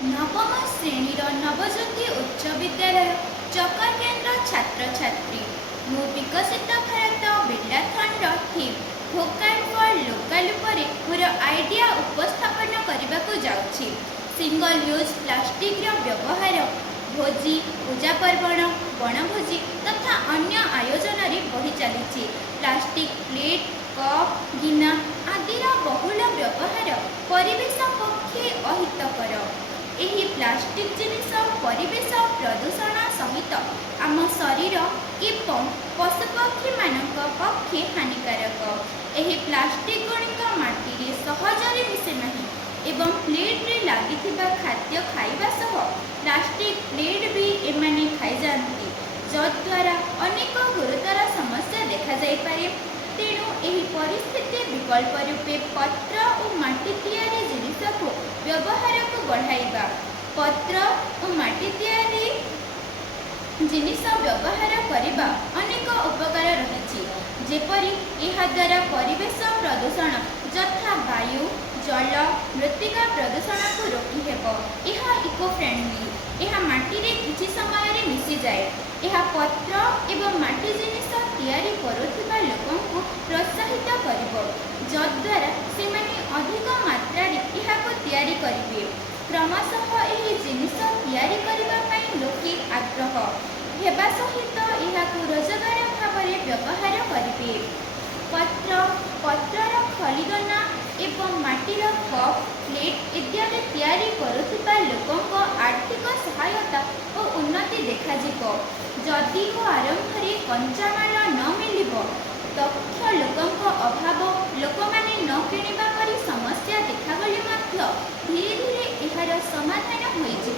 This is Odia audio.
नवम श्रेणीर नवज्योति उच्च विद्यालय चकर केन्द्र छात्र छात्री मु विकसित Bharat बिरलाखंड theme Bhokaal for local पर मोर आइडिया उपस्थापन करने को जाऊँगी। सिंगल यूज प्लास्टिक व्यवहार भोजी पूजा पर्वण वनभोजी तथा अन्य आयोजन बढ़ी चली। प्लास्टिक प्लेट कप गिना आदिर बहुल व्यवहार परिवेश पक्षे अहितकर। ଏହି ପ୍ଲାଷ୍ଟିକ୍ ଜିନିଷ ପରିବେଶ ପ୍ରଦୂଷଣ ସହିତ ଆମ ଶରୀର ଏବଂ ପଶୁପକ୍ଷୀମାନଙ୍କ ପକ୍ଷେ ହାନିକାରକ। ଏହି ପ୍ଲାଷ୍ଟିକ୍ ଗୁଡ଼ିକ ମାଟିରେ ସହଜରେ ମିଶେ ନାହିଁ ଏବଂ ପ୍ଲେଟ୍ରେ ଲାଗିଥିବା ଖାଦ୍ୟ ଖାଇବା ସହ ପ୍ଲାଷ୍ଟିକ୍ ପ୍ଲେଟ୍ ବି ଏମାନେ ଖାଇଯାଆନ୍ତି, ଯଦ୍ୱାରା ଅନେକ ଗୁରୁତର ସମସ୍ୟା ଦେଖାଯାଇପାରେ। ତେଣୁ ଏହି ପରିସ୍ଥିତି ବିକଳ୍ପ ରୂପେ ପତ୍ର ଓ ମାଟି ତିଆରି ଜିନିଷକୁ ବ୍ୟବହାରକୁ ବଢ଼ାଇବା। ପତ୍ର ଓ ମାଟି ତିଆରି ଜିନିଷ ବ୍ୟବହାର କରିବା ଅନେକ ଉପକାର ରହିଛି, ଯେପରି ଏହାଦ୍ୱାରା ପରିବେଶ ପ୍ରଦୂଷଣ ଯଥା ବାୟୁ ଜଳ ମୃତ୍ତିକା ପ୍ରଦୂଷଣକୁ ରୋକିହେବ। ଏହା ଇକୋ ଫ୍ରେଣ୍ଡଲି, ଏହା ମାଟିରେ କିଛି ସମୟରେ ମିଶିଯାଏ। ଏହା ପତ୍ର ଏବଂ ମାଟି ଜିନିଷ ତିଆରି କରୁଥିବା ଲୋକଙ୍କୁ ପ୍ରୋତ୍ସାହିତ କରିବ, ଯଦ୍ୱାରା ସେମାନେ ଅଧିକ ମାତ୍ରାରେ ଏହାକୁ ତିଆରି କରିବେ। କ୍ରମଶଃ ଏହି ଜିନିଷ ତିଆରି କରିବା ପାଇଁ ଲୋକେ ଆଗ୍ରହ ହେବା ସହିତ ଏହାକୁ ରୋଜଗାର ଭାବରେ ବ୍ୟବହାର କରିବେ। ପତ୍ରର ଖଲିଦନା ଏବଂ ମାଟିର କପ୍ ପ୍ଲେଟ୍ ଇତ୍ୟାଦି ତିଆରି କରୁଥିବା ଲୋକଙ୍କ ଆର୍ଥିକ ସହାୟତା ଓ ଉନ୍ନତି ଦେଖାଯିବ। ଯଦିଓ ଆରମ୍ଭରେ କଞ୍ଚାମାଲ ନ ମିଳିବ, ଦକ୍ଷ ଲୋକଙ୍କ ଅଭାବ ଲୋକମାନେ ନ କିଣିବା ପରି ସମସ୍ୟା ଦେଖାଗଲେ ମଧ୍ୟ ଧୀରେ ଧୀରେ ଏହାର ସମାଧାନ ହୋଇଯିବ।